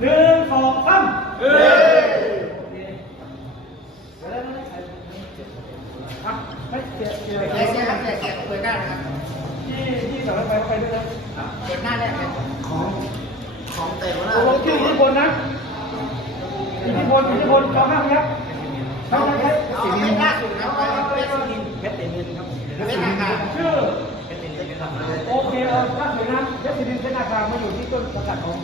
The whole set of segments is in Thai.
หนึ่งสองสามเฮ้อะให้เกียร์เกียร์แกะแกะครับแกะแกะเปิดหน้านะครับที่ที่สารไปไปด้วยนะเปิดหน้าแรกเลยของของเตะหัวหน้าตกลงชื่ออิทธิพลนะอิทธิพลอิทธิพลจอห้ามยับใช่ใช่ใช่เอาเพชรล่าสุดครับเพชรสุรินเพชรเตมินครับเพชรนาคาชื่อโอเคเออถ้าสวยนะเพชรเตมินเพชรนาคามาอยู่ที่ต้นสังกัดของ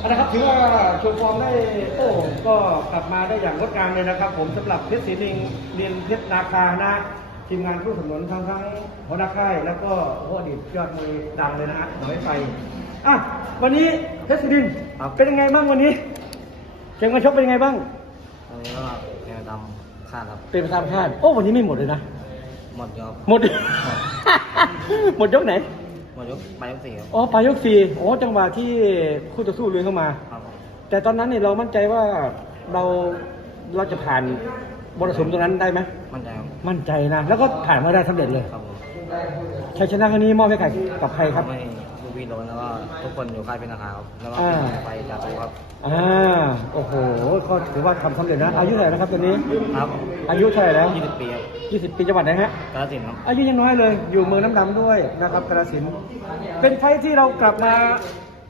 ผมเอาละครับถือว่าชมฟอร์มได้โอ้ก็กลับมาได้อย่างงดงามเลยนะครับ ผมสำหรับเพชรศรีนิงเรียนเพชรนาคานะทีมงานผู้สนับสนุนทั้งทั้งหัวหน้าค่ายแล้วก็หัวอดีตยอดมวยดังเลยนะฮะหน่อยไฟอะวันนี้เพชรศรีนิงเป็นยังไงบ้างวันนี้เกมการชกเป็นยังไงบ้างวันนี้ก็เป็นไปตามคาดครับเป็นไปตามคาดโอ้วันนี้ไม่หมดเลยนะหมดยกหมดหมดยกไหนห มดยกไปยกสี่ครับอ๋อปลายยกสี่อ๋อจังหวะที่คู่ต่อสู้ลุยเข้ามา ครับแต่ตอนนั้นเนี่ยเรามั่นใจว่าเราเราจะผ่านบรสุมตรงนั้นได้ไหมมั่นใจครับมั่นใจนะ แล้วก็ผ่านมาได้สำเร็จเลย ครับผมชัยชนะครั้งนี้มอบให้ใครกับใครครับทำให้ ลูกพี่โดนแล้วก็ทุกคนอยู่ค่ายเป็นอาคาครับแล้วก็อ่า ไปจากตัวครับอ่าโอ้โหก็ถือว่าทำสำเร็จนะอายุเท่าไหร่นะครับตอนนี้ ครับอายุเท่าไหร่แล้วยี่สิบปีครับ20 ปีจังหวัดไหนฮะ กาฬสินธุ์ครับอายุยังน้อยเลย อยู่เมืองน้ำดำด้วยนะครับกระสินธุ์เป็นไฟท์ที่เรากลับมา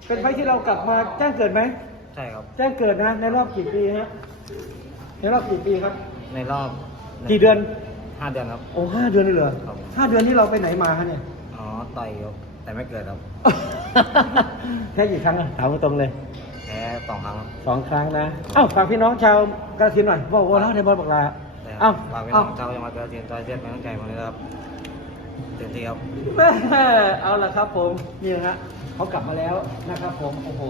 เป็นไฟท์ที่เรากลับมาแจ้งเกิดไหม ใช่ครับ แจ้งเกิดนะ ในรอบกี่ปีฮะ ในรอบกี่ปีครับ ในรอบกี่เดือน ห้าเดือนครับ โอ้ห้าเดือนเลยเหรอครับ ห้าเดือนที่เราไปไหนมาฮะเนี่ย อ๋อต่อยครับ แต่ไม่เกิดครับแค่กี่ครั้งอะถามตรงๆเลยแพ้สองครั้งครับ สองครั้งนะเอ้าฝากพี่น้องชาวกระสินธุ์หน่อยบอกว่าแล้วในบอลบอกลาแต่เอ้าฝากพี่น้เอ้า องชาวจังหวัดกาฬสินธุ์จอยเทียบเป็นตั้งใจมาเลยนะครับเต็มที่ครับ แม่เอาละครับผม นี่นะฮะเขากลับมาแล้วนะครับผม โอ้โห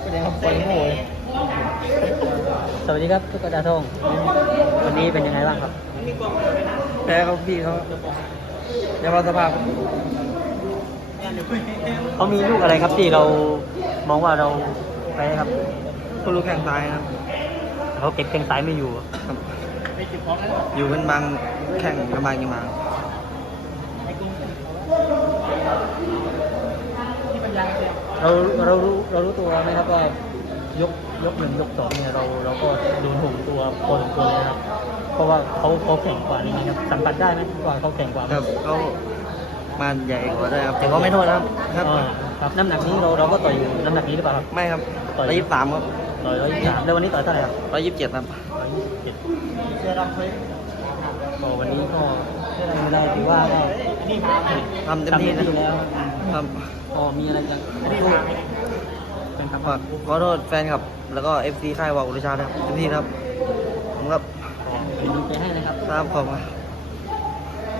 เป็นไงครับบอลโง่เลยส วัสดีครับทุกกระดาทงวันนี้เป็นยังไงบ้างครับแพ้เขาพี่เขาอย่ามาสภาพเขามีลูกอะไรครับที่เรามองว่าเราไปครับผู้รู้แข่งตายครับเขาเก็บเก่งตายไม่อยู่อยู่เป็นบางแข่งกับบางยังมาเราเรารู้เรารู้ตัวไหมครับว่า ยกยกหนึ่งยกสองเนี่ยเราเราก็โดนห่วงตัวพอสมควรเลยนะครับ เพราะว่าเขาเขาแข่งกว่านี้นะครับสัมผัสได้ไหมว่าเขาแข่งกว่าไหมครับเขามาใหญ่กว่าได้วยครับแต่ก็ไม่โทษนะครับครับอ๋อครับน้ำหนักนี้เราเราก็ต่อยอยู่น้ำหนักนี้หรือเปล่าครับไม่ครับต่อยร้อยยี่สิบสามครับต่อยร้อยยี่สิบสามแล้ววันนี้ต่อยเท่าไหร่ครับร้อยยี่สิบเจ็ดครับร้อยยี่สิบเจ็ดก็วันนี้ก็ไม่ได้ถือว่าก็ทำเต็มที่นะแล้วครับก็มีอะไรจะขอโทษเป็ นคำฝากขอโทษแฟนครับ แล้วก็เอฟซีค่ายวอลอุตชาครับเต็มที่ครับผมครับขอเป็นกำลังใจให้นะครับ ครับขอบคุณครับ